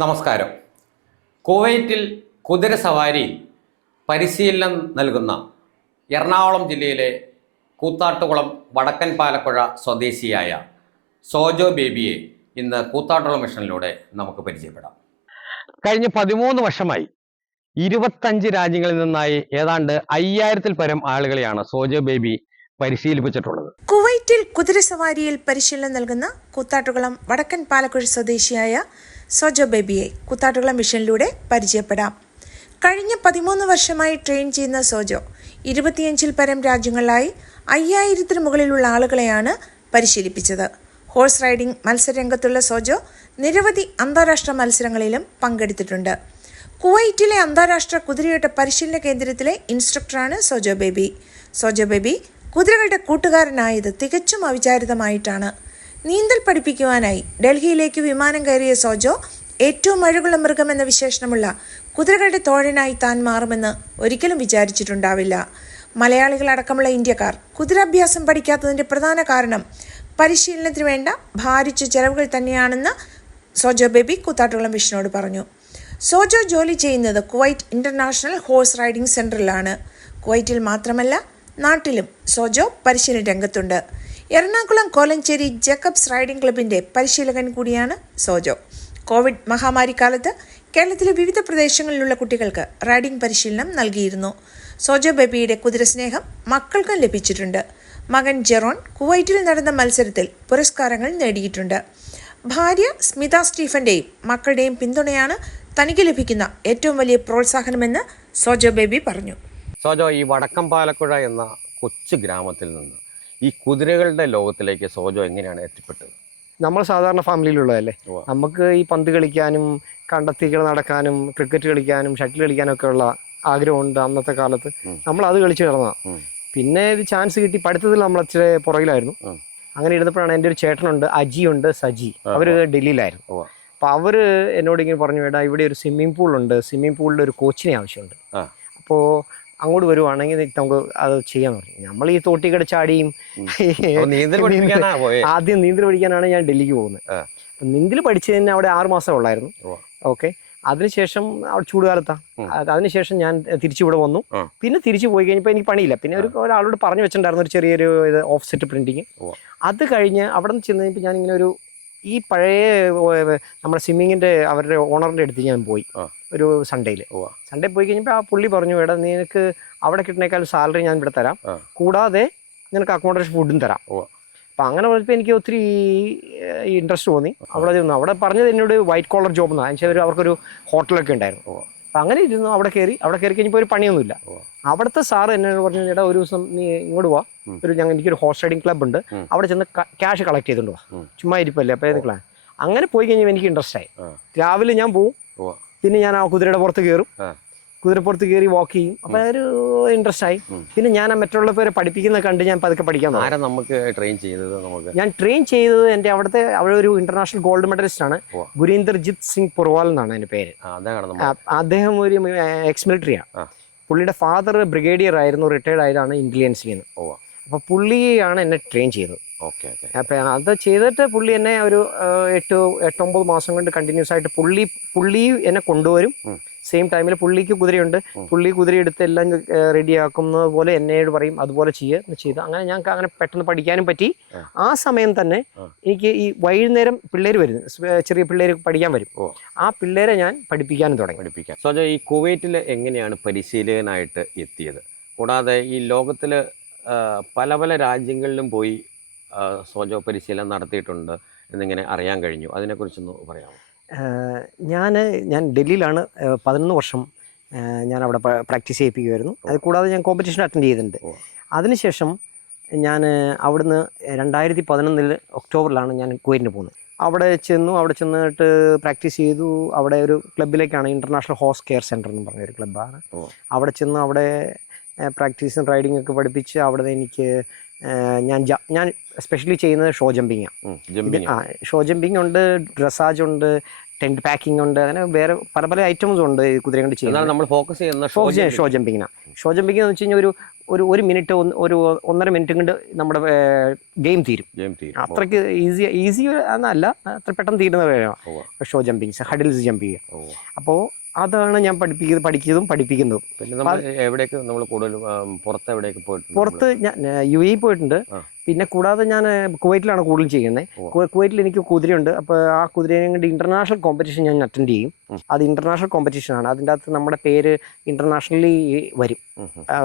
നമസ്കാരം. കുവൈറ്റിൽ കുതിര സവാരി പരിശീലനം നൽകുന്ന എറണാകുളം ജില്ലയിലെ കൂത്താട്ടുകുളം വടക്കൻ പാലക്കുഴ സ്വദേശിയായ സോജോ ബേബിയെ ഇന്ന് കൂത്താട്ടുകുളം മിഷനിലൂടെ നമുക്ക് പരിചയപ്പെടാം. കഴിഞ്ഞ പതിമൂന്ന് വർഷമായി ഇരുപത്തഞ്ച് രാജ്യങ്ങളിൽ നിന്നായി ഏതാണ്ട് അയ്യായിരത്തിൽ പരം ആളുകളെയാണ് സോജോ ബേബി പരിശീലിപ്പിച്ചിട്ടുള്ളത്. കുവൈറ്റിൽ കുതിരസവാരിയിൽ പരിശീലനം നൽകുന്ന കൂത്താട്ടുകുളം വടക്കൻ പാലക്കുഴ സ്വദേശിയായ സോജോ ബേബിയെ കുത്താട്ടുള്ള മിഷനിലൂടെ പരിചയപ്പെടാം. കഴിഞ്ഞ പതിമൂന്ന് വർഷമായി ട്രെയിൻ ചെയ്യുന്ന സോജോ ഇരുപത്തിയഞ്ചിൽ പരം രാജ്യങ്ങളിലായി അയ്യായിരത്തിന് മുകളിലുള്ള ആളുകളെയാണ് പരിശീലിപ്പിച്ചത്. ഹോഴ്സ് റൈഡിംഗ് മത്സരരംഗത്തുള്ള സോജോ നിരവധി അന്താരാഷ്ട്ര മത്സരങ്ങളിലും പങ്കെടുത്തിട്ടുണ്ട്. കുവൈറ്റിലെ അന്താരാഷ്ട്ര കുതിരയോട്ട പരിശീലന കേന്ദ്രത്തിലെ ഇൻസ്ട്രക്ടറാണ് സോജോ ബേബി. സോജോ ബേബി കുതിരകളുടെ കൂട്ടുകാരനായത് തികച്ചും അവിചാരിതമായിട്ടാണ്. നീന്തൽ പഠിപ്പിക്കുവാനായി ഡൽഹിയിലേക്ക് വിമാനം കയറിയ സോജോ ഏറ്റവും അഴകുള്ള മൃഗം എന്ന വിശേഷണമുള്ള കുതിരകളുടെ തോഴനായി താൻ മാറുമെന്ന് ഒരിക്കലും വിചാരിച്ചിട്ടുണ്ടാവില്ല. മലയാളികളടക്കമുള്ള ഇന്ത്യക്കാർ കുതിരാഭ്യാസം പഠിക്കാത്തതിന്റെ പ്രധാന കാരണം പരിശീലനത്തിന് വേണ്ട ഭാരിച്ച ചെലവുകൾ തന്നെയാണെന്ന് സോജോ ബേബി കൂത്താട്ടുകുളം വിഷ്ണുവോട് പറഞ്ഞു. സോജോ ജോലി ചെയ്യുന്നത് കുവൈറ്റ് ഇന്റർനാഷണൽ ഹോഴ്സ് റൈഡിംഗ് സെന്ററിലാണ്. കുവൈറ്റിൽ മാത്രമല്ല നാട്ടിലും സോജോ പരിശീലന രംഗത്തുണ്ട്. എറണാകുളം കോലഞ്ചേരി ജേക്കബ്സ് റൈഡിംഗ് ക്ലബിന്റെ പരിശീലകൻ കൂടിയാണ് സോജോ. കോവിഡ് മഹാമാരി കാലത്ത് കേരളത്തിലെ വിവിധ പ്രദേശങ്ങളിലുള്ള കുട്ടികൾക്ക് റൈഡിംഗ് പരിശീലനം നൽകിയിരുന്നു. സോജോ ബേബിയുടെ കുതിരസ്നേഹം മക്കൾക്കും ലഭിച്ചിട്ടുണ്ട്. മകൻ ജെറോൺ കുവൈറ്റിൽ നടന്ന മത്സരത്തിൽ പുരസ്കാരങ്ങൾ നേടിയിട്ടുണ്ട്. ഭാര്യ സ്മിത സ്റ്റീഫന്റെയും മക്കളുടെയും പിന്തുണയാണ് തനിക്ക് ലഭിക്കുന്ന ഏറ്റവും വലിയ പ്രോത്സാഹനമെന്ന് സോജോ ബേബി പറഞ്ഞു. സോജോ ഈ വടക്കം പാലക്കുഴ എന്ന കൊച്ചു ഗ്രാമത്തിൽ നിന്ന് ഈ കുതിരകളുടെ ലോകത്തിലേക്ക് സോജോ എങ്ങനെയാണ് എത്തിപ്പെട്ടത്? നമ്മൾ സാധാരണ ഫാമിലിയിലുള്ളതല്ലേ? നമുക്ക് ഈ പന്ത് കളിക്കാനും കണ്ടത്തികൾ നടക്കാനും ക്രിക്കറ്റ് കളിക്കാനും ഷട്ടിൽ കളിക്കാനും ഒക്കെ ഉള്ള ആഗ്രഹമുണ്ട് അന്നത്തെ കാലത്ത്. നമ്മൾ അത് കളിച്ചു കിടന്നതാണ് പിന്നെ ഒരു ചാൻസ് കിട്ടി. പഠിത്തത്തിൽ നമ്മൾ അച്ഛനെ പുറകിലായിരുന്നു. അങ്ങനെ ഇരുന്നപ്പോഴാണ് എന്റെ ഒരു ചേട്ടനുണ്ട് ഉണ്ട് സജി. അവർ ഡൽഹിയിലായിരുന്നു. അപ്പോൾ അവർ എന്നോട് ഇങ്ങനെ പറഞ്ഞു വേടാ ഇവിടെ ഒരു സ്വിമ്മിംഗ് പൂളുണ്ട് സ്വിമ്മിംഗ് പൂളിൽ ഒരു കോച്ചിനെ ആവശ്യമുണ്ട്. അപ്പോൾ അങ്ങോട്ട് വരുവാണെങ്കിൽ നമുക്ക് അത് ചെയ്യാൻ പറഞ്ഞു നമ്മൾ ഈ തോട്ടി ചാടിയും അപ്പൊ നീന്തൽ പഠിപ്പിക്കാനാ പോയേ? ആദ്യം നീന്തൽ പഠിക്കാനാണ് ഞാൻ ഡൽഹിക്ക് പോകുന്നത്. നീന്തൽ പഠിച്ചതിന് അവിടെ ആറു മാസം ഉള്ളായിരുന്നു. ഓക്കെ. അതിനുശേഷം അവിടെ ചൂടുകാലത്താണ്. അതിനുശേഷം ഞാൻ തിരിച്ചിവിടെ വന്നു. പിന്നെ തിരിച്ചു പോയി കഴിഞ്ഞപ്പോൾ എനിക്ക് പണിയില്ല. പിന്നെ ഒരു ഒരാളോട് പറഞ്ഞു വെച്ചിട്ടുണ്ടായിരുന്നു ഒരു ചെറിയൊരു ഇത് ഓഫ് സെറ്റ് പ്രിന്റിങ്. അത് കഴിഞ്ഞ് അവിടെ നിന്ന് ചെന്ന് കഴിഞ്ഞപ്പോൾ ഞാനിങ്ങനെ ഒരു ഈ പഴയ നമ്മുടെ സ്വിമ്മിങ്ങിന്റെ അവരുടെ ഓണറിന്റെ അടുത്ത് ഞാൻ പോയി. ഒരു സൺഡേയിൽ. സൺഡേ പോയി കഴിഞ്ഞപ്പോൾ ആ പുള്ളി പറഞ്ഞു എടാ നിനക്ക് അവിടെ കിട്ടുന്നേക്കാൾ സാലറി ഞാൻ ഇവിടെ തരാം. കൂടാതെ നിനക്ക് അക്കോമഡേഷൻ ഫുഡും തരാം. ഓ അപ്പം അങ്ങനെ പറഞ്ഞപ്പോൾ എനിക്ക് ഒത്തിരി ഇൻട്രസ്റ്റ് തോന്നി. അവിടെ അവിടെ പറഞ്ഞത് എന്നോട് വൈറ്റ് കോളർ ജോബ് എന്നാണ് വെച്ചാൽ ശേഷം അവർക്കൊരു ഹോട്ടലൊക്കെ ഉണ്ടായിരുന്നു. അങ്ങനെ ഇരുന്നു അവിടെ കയറി അവിടെ കയറി കഴിഞ്ഞപ്പോൾ ഒരു പണിയൊന്നുമില്ല. അവിടുത്തെ സാറ് എന്നോട് പറഞ്ഞു ചേട്ടാ ഒരു ദിവസം നീ ഇങ്ങോട്ട് പോവാ ഒരു ഞങ്ങൾ എനിക്കൊരു ഹോർസ് റൈഡിംഗ് ക്ലബ് ഉണ്ട്. അവിടെ ചെന്ന് ക്യാഷ് കളക്ട് ചെയ്തുകൊണ്ട് പോവാ ചുമ്മാ ഇരിപ്പല്ലേ അപ്പോൾ ഏതെങ്കിലും അങ്ങനെ പോയി കഴിഞ്ഞപ്പോ എനിക്ക് ഇൻട്രസ്റ്റ് ആയി. രാവിലെ ഞാൻ പോവും. പിന്നെ ഞാൻ ആ കുതിരയുടെ പുറത്ത് കയറും. കുതിരപ്പുറത്ത് കയറി വാക്ക് ചെയ്യും. അപ്പൊ ഒരു ഇൻട്രസ്റ്റ് ആയി. പിന്നെ ഞാൻ മറ്റുള്ള പേരെ പഠിപ്പിക്കുന്ന കണ്ട് ഞാൻ പതുക്കെ പഠിക്കാൻ ആരാ നമുക്ക് ട്രെയിൻ ചെയ്തത് നമുക്ക്? ഞാൻ ട്രെയിൻ ചെയ്തത് എന്റെ അവിടുത്തെ അവിടെ ഒരു ഇന്റർനാഷണൽ ഗോൾഡ് മെഡലിസ്റ്റ് ആണ്. ഗുരീന്ദർജിത് സിംഗ് പുർവാൽ എന്നാണ് എന്റെ പേര്. അദ്ദേഹം ഒരു എക്സ് മിലിറ്ററിയാണ് പുള്ളിയുടെ ഫാദർ ബ്രിഗേഡിയർ ആയിരുന്നു റിട്ടയർഡ് ആയതാണ് ഇന്റലിജൻസിൽ നിന്ന്. അപ്പൊ അപ്പോൾ പുള്ളിയാണ് എന്നെ ട്രെയിൻ ചെയ്തത്. Okay okay. അപ്പം അത് ചെയ്തിട്ട് പുള്ളി എന്നെ ഒരു എട്ട് എട്ടൊമ്പത് മാസം കൊണ്ട് കണ്ടിന്യൂസ് ആയിട്ട് പുള്ളി പുള്ളി എന്നെ കൊണ്ടുവരും. സെയിം ടൈമിൽ പുള്ളിക്ക് കുതിരയുണ്ട്. പുള്ളി കുതിര എടുത്ത് എല്ലാം റെഡിയാക്കുന്നത് പോലെ എന്നോട് പറയും അതുപോലെ ചെയ്യുക ചെയ്ത്. അങ്ങനെ ഞങ്ങൾക്ക് അങ്ങനെ പെട്ടെന്ന് പഠിക്കാനും പറ്റി. ആ. സമയം തന്നെ എനിക്ക് ഈ വൈകുന്നേരം പിള്ളേർ വരും ചെറിയ പിള്ളേർ പഠിക്കാൻ വരും. ഓ. ആ പിള്ളേരെ ഞാൻ പഠിപ്പിക്കാനും തുടങ്ങി. പഠിപ്പിക്കാൻ. സോജോ ഈ കുവൈറ്റിൽ എങ്ങനെയാണ് പരിശീലകനായിട്ട് എത്തിയത്? കൂടാതെ ഈ ലോകത്തിൽ പല പല രാജ്യങ്ങളിലും പോയി സോജോ പരിശീലനം നടത്തിയിട്ടുണ്ട് എന്നിങ്ങനെ അറിയാൻ കഴിഞ്ഞു. അതിനെക്കുറിച്ചൊന്ന് പറയാമോ? ഞാൻ ഞാൻ ഡൽഹിയിലാണ് പതിനൊന്ന് വർഷം ഞാൻ അവിടെ പ്രാക്ടീസ് ചെയ്യിപ്പിക്കുമായിരുന്നു അത് കൂടാതെ ഞാൻ കോമ്പറ്റീഷൻ അറ്റൻഡ് ചെയ്തിട്ടുണ്ട്. അതിനുശേഷം ഞാൻ അവിടുന്ന് രണ്ടായിരത്തി പതിനൊന്നിൽ ഒക്ടോബറിലാണ് ഞാൻ കുവൈറ്റിന് പോകുന്നത്. അവിടെ ചെന്നു അവിടെ ചെന്നിട്ട് പ്രാക്ടീസ് ചെയ്തു. അവിടെ ഒരു ക്ലബിലേക്കാണ് ഇന്റർനാഷണൽ ഹോസ് കെയർ സെന്റർ എന്ന് പറഞ്ഞൊരു ക്ലബ്ബാണ്. അവിടെ ചെന്ന് അവിടെ പ്രാക്ടീസും റൈഡിങ്ങൊക്കെ പഠിപ്പിച്ച് അവിടെ എനിക്ക് ഞാൻ ഞാൻ സ്പെഷ്യലി ചെയ്യുന്നത് ഷോ ജമ്പിങ്ങാണ് ജമ്പിങ് ആ. ഷോ ജമ്പിങ് ഉണ്ട് ഡ്രസ്സാജ് ഉണ്ട് ടെന്റ് പാക്കിംഗ് ഉണ്ട് അങ്ങനെ വേറെ പല പല ഐറ്റംസ് ഉണ്ട് കുതിരയും കുതിര കൊണ്ട് ചെയ്യുന്നത് നമ്മൾ ഫോക്കസ് ചെയ്യുന്ന ഷോ ഷോ ജമ്പിങ്ങിനാണ് ഷോ ജമ്പിങ് എന്ന് വെച്ച് കഴിഞ്ഞാൽ ഒരു ഒരു ഒരു മിനിറ്റ് ഒരു ഒന്നര മിനിറ്റ് കൊണ്ട് നമ്മുടെ ഗെയിം തീരും. അത്രയ്ക്ക് ഈസി ഈസി എന്നല്ല അത്ര പെട്ടെന്ന് തീരുന്ന കാര്യമാണ്. ഷോ ജമ്പിങ്സ് ഹഡിൽസ് ജമ്പ് ചെയ്യുക. അപ്പോൾ അതാണ് ഞാൻ പഠിപ്പിക്കുന്നത് പഠിക്കുന്നതും പഠിപ്പിക്കുന്നതും. പിന്നെ നമ്മൾ എവിടേക്ക് നമ്മൾ കൂടുതലും പുറത്ത് എവിടേക്ക് പോയിട്ടുണ്ട്? പുറത്ത് ഞാൻ യു എ പോയിട്ടുണ്ട്. ആ. പിന്നെ കൂടാതെ ഞാൻ കുവൈറ്റിലാണ് കൂടുതൽ ചെയ്യുന്നത് കുവൈറ്റിൽ എനിക്ക് കുതിരയുണ്ട്. അപ്പോൾ ആ കുതിരയെ കൊണ്ട് ഇന്റർനാഷണൽ കോമ്പറ്റീഷൻ ഞാൻ അറ്റൻഡ് ചെയ്യും. അത് ഇന്റർനാഷണൽ കോമ്പറ്റീഷൻ ആണ്. അതിന്റെ അകത്ത് നമ്മുടെ പേര് ഇന്റർനാഷണലി വരും.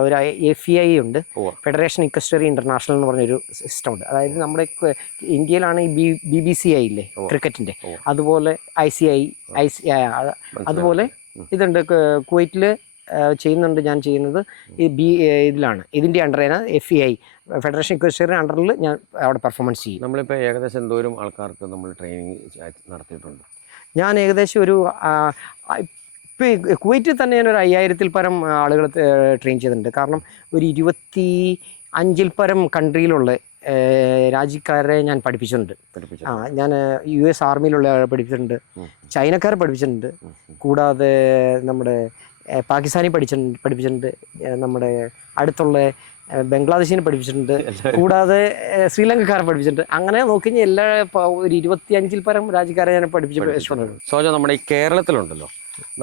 ഒരു എഫ് ഇ ഐ ഉണ്ട്. ഫെഡറേഷൻ ഇക്വസ്റ്ററി ഇന്റർനാഷണൽ എന്ന് പറഞ്ഞൊരു സിസ്റ്റം ഉണ്ട്. അതായത് നമ്മുടെ ഇന്ത്യയിലാണ് ഈ ബി ബി സി ഐ ഇല്ലേ. ക്രിക്കറ്റിന്റെ അതുപോലെ I C I I C I അതുപോലെ. ഇതുണ്ട്. കുവൈറ്റിൽ ചെയ്യുന്നുണ്ട് ഞാൻ ചെയ്യുന്നത് ഈ ബി ഇതിലാണ്. ഇതിന്റെ അണ്ടറിന് എഫ് ഇ ഐ ഫെഡറേഷൻ ഇക്വസ്റ്ററിന്റെ അണ്ടറിൽ ഞാൻ അവിടെ പെർഫോമൻസ് ചെയ്യും. നമ്മളിപ്പോൾ ഏകദേശം എന്തോരം ആൾക്കാർക്ക് നമ്മൾ ട്രെയിനിങ് നടത്തിയിട്ടുണ്ട്? ഞാൻ ഏകദേശം ഒരു ഇപ്പോൾ കുവൈറ്റിൽ തന്നെ ഞാൻ ഒരു അയ്യായിരത്തിൽ പരം ആളുകൾ ട്രെയിൻ ചെയ്തിട്ടുണ്ട്. കാരണം ഒരു ഇരുപത്തി അഞ്ചിൽ പരം കൺട്രിയിലുള്ള രാജ്യക്കാരെ ഞാൻ പഠിപ്പിച്ചിട്ടുണ്ട്. പഠിപ്പിച്ചു ആ ഞാൻ യു എസ് ആർമിയിലുള്ള പഠിപ്പിച്ചിട്ടുണ്ട്. ചൈനക്കാരെ പഠിപ്പിച്ചിട്ടുണ്ട്. കൂടാതെ നമ്മുടെ പാകിസ്ഥാനി പഠിച്ചിട്ടുണ്ട് പഠിപ്പിച്ചിട്ടുണ്ട്. നമ്മുടെ അടുത്തുള്ള ബംഗ്ലാദേശിനെ പഠിപ്പിച്ചിട്ടുണ്ട്. കൂടാതെ ശ്രീലങ്കക്കാരെ പഠിപ്പിച്ചിട്ടുണ്ട്. അങ്ങനെ നോക്കിക്കഴിഞ്ഞാൽ എല്ലാ ഒരു ഇരുപത്തി അഞ്ചിൽ പരം രാജ്യക്കാരെ ഞാൻ പഠിപ്പിച്ചിട്ടുണ്ട്. സോജ നമ്മുടെ ഈ കേരളത്തിലുണ്ടല്ലോ.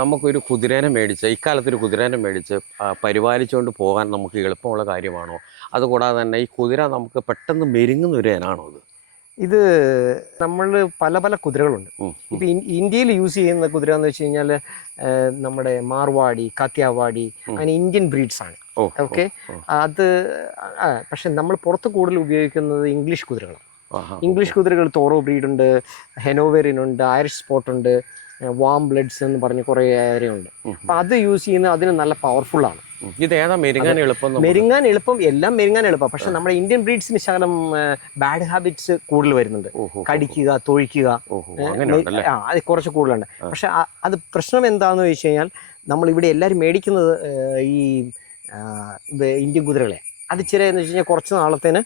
നമുക്കൊരു കുതിരേനെ മേടിച്ച് ഇക്കാലത്ത് ഒരു കുതിരേനെ മേടിച്ച് പരിപാലിച്ചുകൊണ്ട് പോകാൻ നമുക്ക് എളുപ്പമുള്ള കാര്യമാണോ? അതുകൂടാതെ തന്നെ ഈ കുതിര നമുക്ക് പെട്ടെന്ന് മെരുങ്ങുന്ന ഒരു ഇനാണോ അത്? ഇത് നമ്മൾ പല പല കുതിരകളുണ്ട്. ഇപ്പം ഇന്ത്യയിൽ യൂസ് ചെയ്യുന്ന കുതിര എന്ന് വെച്ച് കഴിഞ്ഞാൽ നമ്മുടെ മാർവാടി കാത്യാവാടി അങ്ങനെ ഇന്ത്യൻ ബ്രീഡ്സ് ആണ്. ഓക്കെ? അത് പക്ഷെ നമ്മൾ പുറത്ത് കൂടുതൽ ഉപയോഗിക്കുന്നത് ഇംഗ്ലീഷ് കുതിരകളാണ്. ഇംഗ്ലീഷ് കുതിരകൾ തോറോ ബ്രീഡ് ഉണ്ട് ഐറിഷ് സ്പോട്ട് ഉണ്ട് വാം ബ്ലഡ്സ് എന്ന് പറഞ്ഞ് കുറേ ഉണ്ട് അപ്പം അത് യൂസ് ചെയ്യുന്നത് അതിന് നല്ല പവർഫുൾ മെരുങ്ങാൻ എളുപ്പം നമുക്ക്? മെരുങ്ങാൻ എളുപ്പം എല്ലാം മെരുങ്ങാൻ എളുപ്പം. പക്ഷെ നമ്മുടെ ഇന്ത്യൻ ബ്രീഡ്സിന് ശകലം ബാഡ് ഹാബിറ്റ്സ് കൂടുതൽ വരുന്നുണ്ട്. കടിക്കുക തൊഴിക്കുക അത് കുറച്ച് കൂടുതലുണ്ട്. പക്ഷെ അത് പ്രശ്നം എന്താണെന്ന് ചോദിച്ചു കഴിഞ്ഞാൽ നമ്മൾ ഇവിടെ എല്ലാവരും മേടിക്കുന്നത് ഈ ഇന്ത്യൻ കുതിരകളെ. അത് ചെറിയ എന്ന് വെച്ച് കഴിഞ്ഞാൽ കുറച്ച് നാളത്തേന്.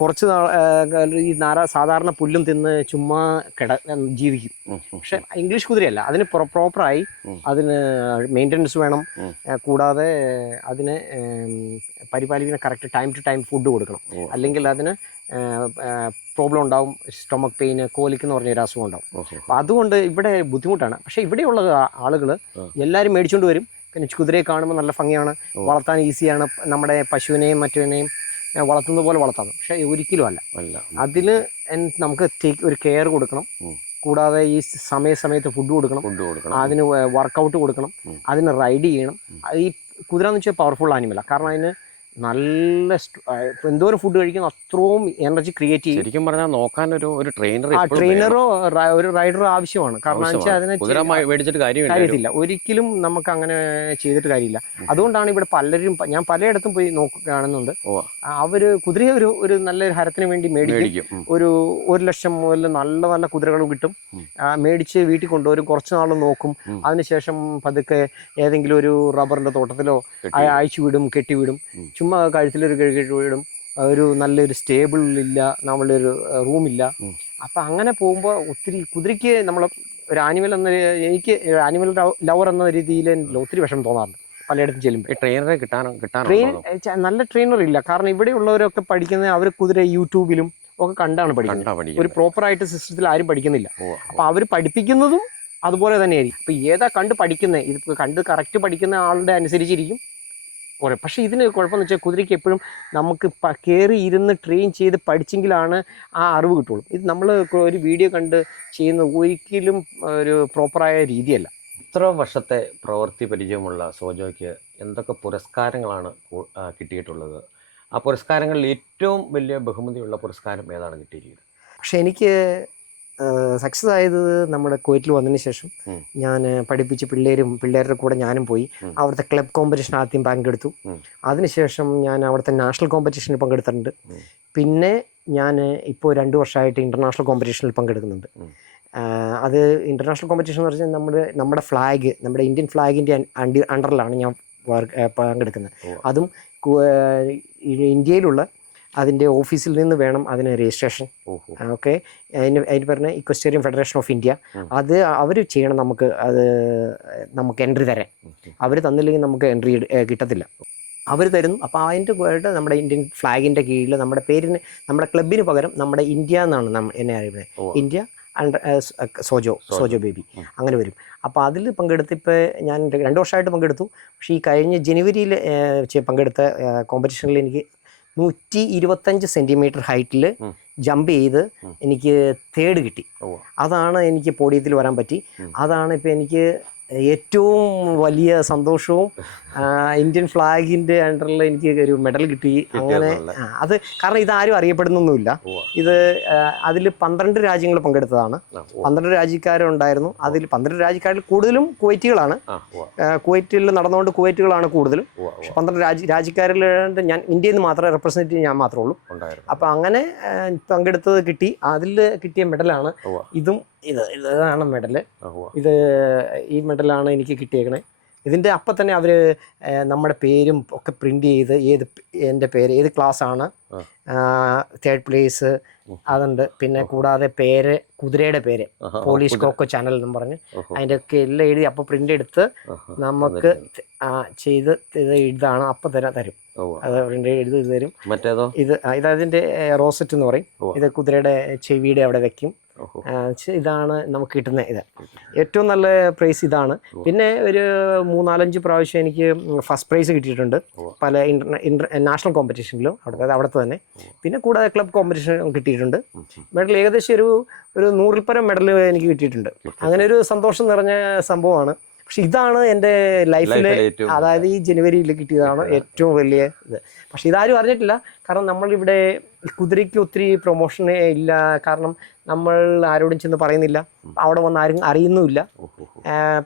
കുറച്ച് ഈ നാര സാധാരണ പുല്ലും തിന്ന് ചുമ്മാ കിട ജീവിക്കും. പക്ഷെ ഇംഗ്ലീഷ് കുതിരയല്ല. അതിന് പ്രോപ്പറായി. അതിന് മെയിന്റനൻസ് വേണം. കൂടാതെ അതിന് പരിപാലിക്കുന്ന correct time to time food കൊടുക്കണം. അല്ലെങ്കിൽ അതിന് പ്രോബ്ലം ഉണ്ടാവും. സ്റ്റൊമക് പെയിന് കോലിക്ക് എന്ന് പറഞ്ഞ ഒരു അസുഖം ഉണ്ടാവും അപ്പം അതുകൊണ്ട് ഇവിടെ ബുദ്ധിമുട്ടാണ്. പക്ഷേ ഇവിടെയുള്ള ആളുകൾ. എല്ലാവരും മേടിച്ചുകൊണ്ട് വരും. പിന്നെ കുതിരയെ കാണുമ്പോൾ നല്ല ഭംഗിയാണ്. വളർത്താൻ ഈസിയാണ്. നമ്മുടെ പശുവിനെയും മറ്റേനെയും ഏഹ്, വളർത്തുന്നത് പോലെ വളർത്താം. പക്ഷെ ഒരിക്കലും അല്ല. അല്ല. അതിൽ നമുക്ക് ഒരു കെയർ കൊടുക്കണം. കൂടാതെ ഈ സമയ സമയത്ത് ഫുഡ് കൊടുക്കണം. ഫുഡ് കൊടുക്കണം. അതിന് വർക്കൗട്ട് കൊടുക്കണം. അതിന് റൈഡ് ചെയ്യണം. ഈ കുതിര എന്ന് വെച്ചാൽ പവർഫുൾ ആനിമലാണ് കാരണം അതിന് നല്ല എന്തോരം ഫുഡ് കഴിക്കുന്ന അത്രയും എനർജി ക്രിയേറ്റ് ചെയ്യും. ശരിക്കും പറഞ്ഞാൽ നോക്കാൻ ഒരു ഒരു ട്രെയിനർ ട്രെയിനറോ ഒരു റൈഡറോ ആവശ്യമാണ്. കാരണം വെച്ചാൽ അതിനെ മേടിച്ചിട്ട് കാര്യമില്ല ഒരിക്കലും നമുക്ക് അങ്ങനെ ചെയ്തിട്ട് കാര്യമില്ല. അതുകൊണ്ടാണ് ഇവിടെ പലരും ഞാൻ പലയിടത്തും പോയി നോക്കി കാണുന്നുണ്ട്. അവർ കുതിരയെ ഒരു ഒരു നല്ലൊരു ഹരത്തിന് വേണ്ടി മേടിക്കും. ഒരു ഒരു ലക്ഷം മുതൽ നല്ല നല്ല കുതിരകളും കിട്ടും. മേടിച്ച് വീട്ടിൽ കൊണ്ടുവരും കുറച്ച് നാൾ നോക്കും. അതിനുശേഷം പതുക്കെ ഏതെങ്കിലും ഒരു റബ്ബറിന്റെ തോട്ടത്തിലോ അയച്ചു വിടും. കെട്ടി വിടും. ചുമ്മാ കഴുത്തിലൊരു കഴുകിട്ട് വീടും ഒരു നല്ലൊരു സ്റ്റേബിൾ ഇല്ല നമ്മളൊരു റൂമില്ല അപ്പൊ അങ്ങനെ പോകുമ്പോൾ ഒത്തിരി കുതിരയ്ക്ക് നമ്മൾ ഒരു ആനിമൽ എന്ന എനിക്ക് ആനിമൽ ലവർ എന്ന രീതിയിൽ ഒത്തിരി വിഷമം തോന്നാറുണ്ട്. പലയിടത്തും ചെല്ലുമ്പോൾ ട്രെയിനറെ ട്രെയിനറെ കിട്ടാൻ ട്രെയിൻ നല്ല ട്രെയിനർ ഇല്ല. കാരണം ഇവിടെയുള്ളവരൊക്കെ പഠിക്കുന്നത് അവർ കുതിര യൂട്യൂബിലും ഒക്കെ കണ്ടാണ് പഠിക്കുന്നത്. ഒരു പ്രോപ്പർ ആയിട്ട് സിസ്റ്റത്തിൽ ആരും പഠിക്കുന്നില്ല. അപ്പോൾ അപ്പൊ അവർ പഠിപ്പിക്കുന്നതും അതുപോലെ തന്നെയായിരിക്കും. ഇപ്പൊ ഏതാ കണ്ട് പഠിക്കുന്നത് ഇത് കണ്ട് കറക്റ്റ് പഠിക്കുന്ന ആളുടെ അനുസരിച്ചിരിക്കും. കുറെ പക്ഷേ ഇതിന് കുഴപ്പമെന്ന് വെച്ചാൽ കുതിരയ്ക്ക് എപ്പോഴും നമുക്ക് കയറി ഇരുന്ന് ട്രെയിൻ ചെയ്ത് പഠിച്ചെങ്കിലാണ് ആ അറിവ് കിട്ടുള്ളൂ. ഇത് നമ്മൾ ഒരു വീഡിയോ കണ്ട് ചെയ്യുന്ന ഒരിക്കലും ഒരു പ്രോപ്പറായ രീതിയല്ല. ഇത്ര വർഷത്തെ പ്രവൃത്തി പരിചയമുള്ള സോജോയ്ക്ക് എന്തൊക്കെ പുരസ്കാരങ്ങളാണ് കിട്ടിയിട്ടുള്ളത്? ആ പുരസ്കാരങ്ങളിൽ ഏറ്റവും വലിയ ബഹുമതിയുള്ള പുരസ്കാരം ഏതാണ് കിട്ടിയിരിക്കുന്നത്? പക്ഷേ എനിക്ക് സക്സസ് ആയത് നമ്മുടെ കുവൈറ്റിൽ വന്നതിന് ശേഷം ഞാൻ പഠിപ്പിച്ച് പിള്ളേരും പിള്ളേരുടെ കൂടെ ഞാനും പോയി. അവിടുത്തെ ക്ലബ് കോമ്പറ്റീഷൻ ആദ്യം പങ്കെടുത്തു. അതിനുശേഷം ഞാൻ അവിടുത്തെ നാഷണൽ കോമ്പറ്റീഷനിൽ പങ്കെടുത്തിട്ടുണ്ട്. പിന്നെ ഞാൻ ഇപ്പോൾ രണ്ട് വർഷമായിട്ട് ഇന്റർനാഷണൽ കോമ്പറ്റീഷനിൽ പങ്കെടുക്കുന്നുണ്ട്. അത് ഇന്റർനാഷണൽ കോമ്പറ്റീഷൻ എന്ന് പറഞ്ഞാൽ നമ്മുടെ നമ്മുടെ ഫ്ലാഗ് നമ്മുടെ ഇന്ത്യൻ ഫ്ലാഗിന്റെ അണ്ടറിലാണ് ഞാൻ പങ്കെടുക്കുന്നത്. അതും ഇന്ത്യയിലുള്ള അതിന്റെ ഓഫീസിൽ നിന്ന് വേണം അതിന് രജിസ്ട്രേഷൻ. ഓക്കെ. അതിന് അതിന് പറഞ്ഞ ഇക്വസ്റ്റേറിയൻ ഫെഡറേഷൻ ഓഫ് ഇന്ത്യ. അത് അവർ ചെയ്യണം നമുക്ക് അത് നമുക്ക് എൻട്രി തരാൻ. അവർ തന്നില്ലെങ്കിൽ നമുക്ക് എൻട്രി കിട്ടത്തില്ല. അവർ തരുന്നു അപ്പോൾ അതിന്റെ കൂടെ നമ്മുടെ ഇന്ത്യൻ ഫ്ലാഗിന്റെ കീഴിൽ നമ്മുടെ പേരിന് നമ്മുടെ ക്ലബിന് പകരം നമ്മുടെ ഇന്ത്യ എന്നാണ് നമ്മ എന്നെ അറിയുന്നത്. ഇന്ത്യ അണ്ടർ സോജോ സോജോ. ബേബി. അങ്ങനെ വരും. അപ്പോൾ അതിൽ പങ്കെടുത്ത് ഇപ്പോൾ ഞാൻ രണ്ട് വർഷമായിട്ട് പങ്കെടുത്തു. പക്ഷേ ഈ കഴിഞ്ഞ ജനുവരിയിൽ പങ്കെടുത്ത കോമ്പറ്റീഷനിൽ എനിക്ക് നൂറ്റി ഇരുപത്തഞ്ച് സെന്റിമീറ്റർ ഹൈറ്റിൽ ജമ്പ് ചെയ്ത് എനിക്ക് തേർഡ് കിട്ടി. അതാണ് എനിക്ക് പോഡിയത്തിൽ വരാൻ പറ്റി. അതാണ് ഇപ്പോൾ എനിക്ക് ഏറ്റവും വലിയ സന്തോഷവും ഇന്ത്യൻ ഫ്ലാഗിന്റെ അണ്ടറിൽ എനിക്ക് ഒരു മെഡൽ കിട്ടി. അങ്ങനെ അത് കാരണം ഇതാരും അറിയപ്പെടുന്നൊന്നുമില്ല. ഉവ്വ. ഇത് അതിൽ പന്ത്രണ്ട് രാജ്യങ്ങൾ പങ്കെടുത്തതാണ്. പന്ത്രണ്ട് രാജ്യക്കാരുണ്ടായിരുന്നു അതിൽ പന്ത്രണ്ട് രാജ്യക്കാരിൽ കൂടുതലും കുവൈറ്റുകളാണ്. കുവൈറ്റിൽ നടന്നുകൊണ്ട് കുവൈറ്റുകളാണ് കൂടുതലും. പക്ഷെ. പന്ത്രണ്ട് രാജ്യ രാജ്യക്കാരിൽ ഞാൻ ഇന്ത്യയിൽ നിന്ന് മാത്രമേ റെപ്രസെന്റ് ചെയ്യാൻ മാത്രമേ ഉള്ളൂ. അപ്പൊ അങ്ങനെ പങ്കെടുത്തത് കിട്ടി. അതിൽ കിട്ടിയ മെഡലാണ് ഇതും ഇത് ഇതാണ് മെഡൽ ഇത് ഈ മെഡലാണ് എനിക്ക് കിട്ടിയേക്കണേ. ഇതിന്റെ അപ്പം തന്നെ അവർ നമ്മുടെ പേരും ഒക്കെ പ്രിന്റ് ചെയ്ത് ഏത് എന്റെ പേര് ഏത് ക്ലാസ്സാണ്. തേർഡ് പ്ലേസ് അതുണ്ട് പിന്നെ കൂടാതെ പേര് കുതിരയുടെ പേര് പോലീസ്. കോക്കോ ചാനൽ എന്നും പറഞ്ഞ്. അതിന്റെ ഒക്കെ എല്ലാം എഴുതി അപ്പോൾ പ്രിന്റ് എടുത്ത്. നമുക്ക് ചെയ്ത് ഇത് ഇതാണ് അപ്പം തരാൻ തരും. അത് പ്രിന്റ് എഴുതി ഇത് തരും മറ്റേതോ ഇത് ഇതതിന്റെ ഇത് റോസറ്റ് എന്ന് പറയും ഇത് കുതിരയുടെ ചെവിയുടെ അവിടെ വെക്കും ഇതാണ് നമുക്ക് കിട്ടുന്ന ഇത്. ഏറ്റവും നല്ല പ്രൈസ് ഇതാണ്. പിന്നെ ഒരു മൂന്നാലഞ്ച് പ്രാവശ്യം എനിക്ക് ഫസ്റ്റ് പ്രൈസ് കിട്ടിയിട്ടുണ്ട്. പല ഇന്റർ നാഷണൽ കോമ്പറ്റീഷനിലും അവിടുത്തെ അവിടുത്തെ തന്നെ. പിന്നെ കൂടാതെ ക്ലബ് കോമ്പറ്റീഷൻ കിട്ടിയിട്ടുണ്ട്. മെഡൽ ഏകദേശം ഒരു ഒരു നൂറിൽ പരം മെഡൽ എനിക്ക് കിട്ടിയിട്ടുണ്ട്. അങ്ങനെ ഒരു സന്തോഷം നിറഞ്ഞ സംഭവമാണ്. പക്ഷെ ഇതാണ് എന്റെ ലൈഫിലെ അതായത് ഈ ജനുവരിയിൽ കിട്ടിയതാണ് ഏറ്റവും വലിയ ഇത്. പക്ഷെ ഇതാരും അറിഞ്ഞിട്ടില്ല. കാരണം നമ്മളിവിടെ കുതിരയ്ക്ക് ഒത്തിരി പ്രൊമോഷൻ ഇല്ല. കാരണം നമ്മൾ ആരോടും ചെന്ന് പറയുന്നില്ല. അവിടെ വന്ന് ആരും അറിയുന്നുമില്ല.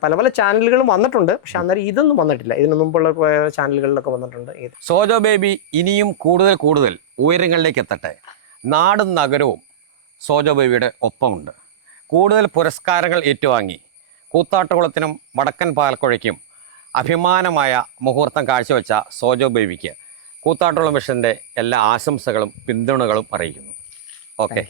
പല പല ചാനലുകളും വന്നിട്ടുണ്ട്. പക്ഷെ അന്നേരം ഇതൊന്നും വന്നിട്ടില്ല. ഇതിനു മുമ്പുള്ള ചാനലുകളിലൊക്കെ വന്നിട്ടുണ്ട് സോജോ ബേബി ഇനിയും കൂടുതൽ കൂടുതൽ ഉയരങ്ങളിലേക്ക് എത്തട്ടെ. നാടും നഗരവും സോജോ ബേബിയുടെ ഒപ്പമുണ്ട്. കൂടുതൽ പുരസ്കാരങ്ങൾ ഏറ്റുവാങ്ങി. കൂത്താട്ടുകുളത്തിനും വടക്കൻ പാലക്കുഴയ്ക്കും അഭിമാനമായ മുഹൂർത്തം കാഴ്ചവെച്ച സോജോ ബേബിക്ക് കൂത്താട്ടുകുളം മിഷന്റെ എല്ലാ ആശംസകളും പിന്തുണകളും അറിയിക്കുന്നു ഓക്കെ.